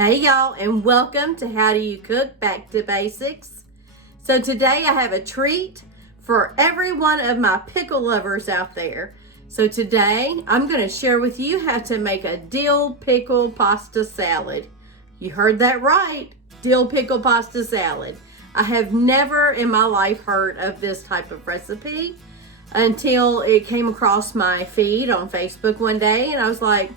Hey y'all, and welcome to How Do You Cook Back to Basics. So today I have a treat for every one of my pickle lovers out there. So today I'm going to share with you how to make a dill pickle pasta salad. You heard that right, dill pickle pasta salad. I have never in my life heard of this type of recipe until it came across my feed on Facebook one day, and I was like,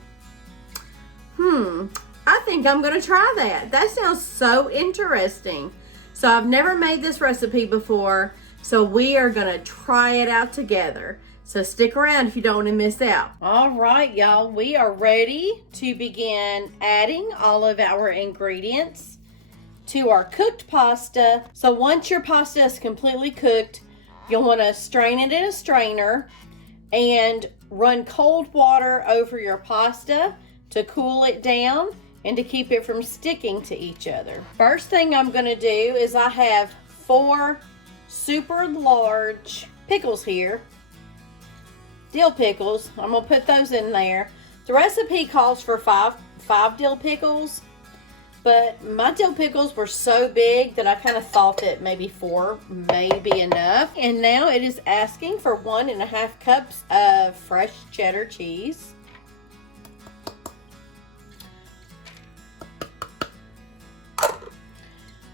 I think I'm going to try that. That sounds so interesting. So I've never made this recipe before, so we are going to try it out together. So stick around if you don't want to miss out. All right, y'all, we are ready to begin adding all of our ingredients to our cooked pasta. So once your pasta is completely cooked, you'll want to strain it in a strainer and run cold water over your pasta to cool it down and to keep it from sticking to each other. First thing I'm going to do is I have 4 super large pickles here, dill pickles. I'm going to put those in there. The recipe calls for five dill pickles, but my dill pickles were so big that I kind of thought that maybe 4 may be enough. And now it is asking for 1.5 cups of fresh cheddar cheese.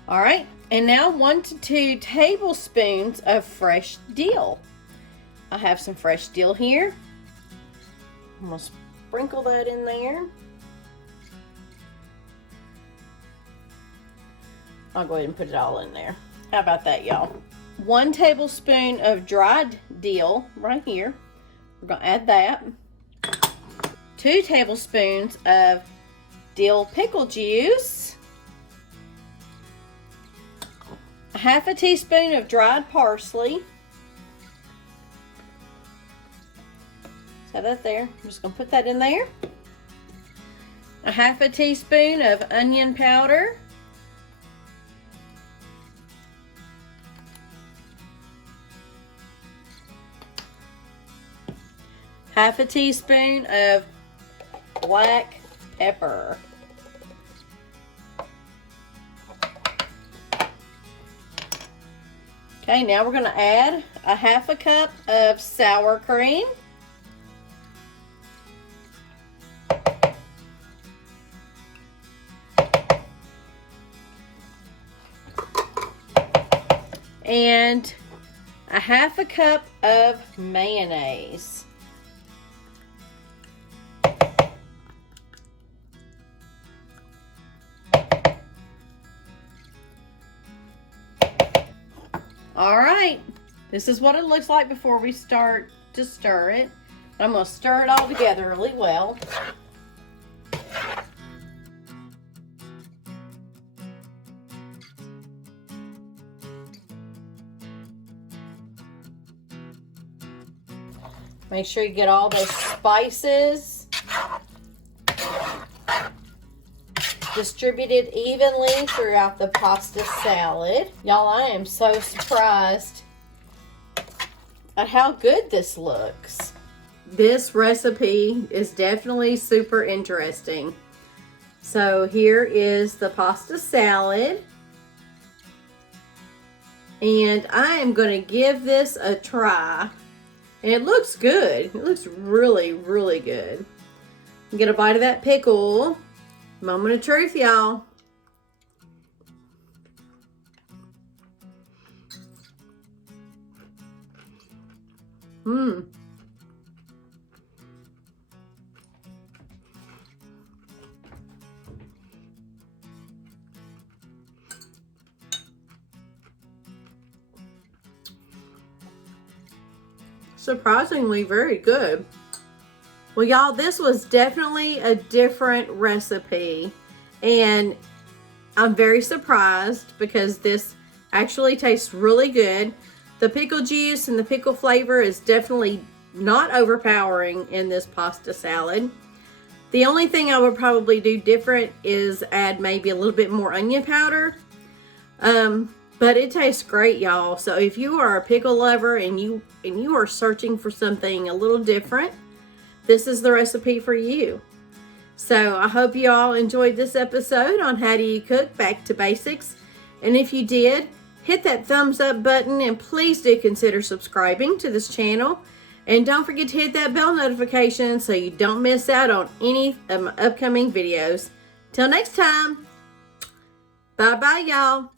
All right, and now 1 to 2 tablespoons of fresh dill. I have some fresh dill here. I'm gonna sprinkle that in there. I'll go ahead and put it all in there. How about that, y'all? 1 tablespoon of dried dill right here. We're gonna add that. 2 tablespoons of dill pickle juice. 1/2 teaspoon of dried parsley. Set that there. I'm just going to put that in there. 1/2 teaspoon of onion powder. 1/2 teaspoon of black pepper. Okay, now we're going to add 1/2 cup of sour cream. And 1/2 cup of mayonnaise. All right, this is what it looks like before we start to stir it. I'm going to stir it all together really well. Make sure you get all those spices distributed evenly throughout the pasta salad. Y'all, I am so surprised at how good this looks. This recipe is definitely super interesting. So here is the pasta salad. And I am going to give this a try. And it looks good. It looks really, really good. Get a bite of that pickle. Moment of truth, y'all. Surprisingly very good. Well, y'all, this was definitely a different recipe, and I'm very surprised because this actually tastes really good. The pickle juice and the pickle flavor is definitely not overpowering in this pasta salad. The only thing I would probably do different is add maybe a little bit more onion powder. But it tastes great, y'all. So if you are a pickle lover and you are searching for something a little different, this is the recipe for you. So I hope you all enjoyed this episode on How Do You Cook Back to Basics. And if you did, hit that thumbs up button and please do consider subscribing to this channel. And don't forget to hit that bell notification so you don't miss out on any of my upcoming videos. Till next time, bye-bye y'all.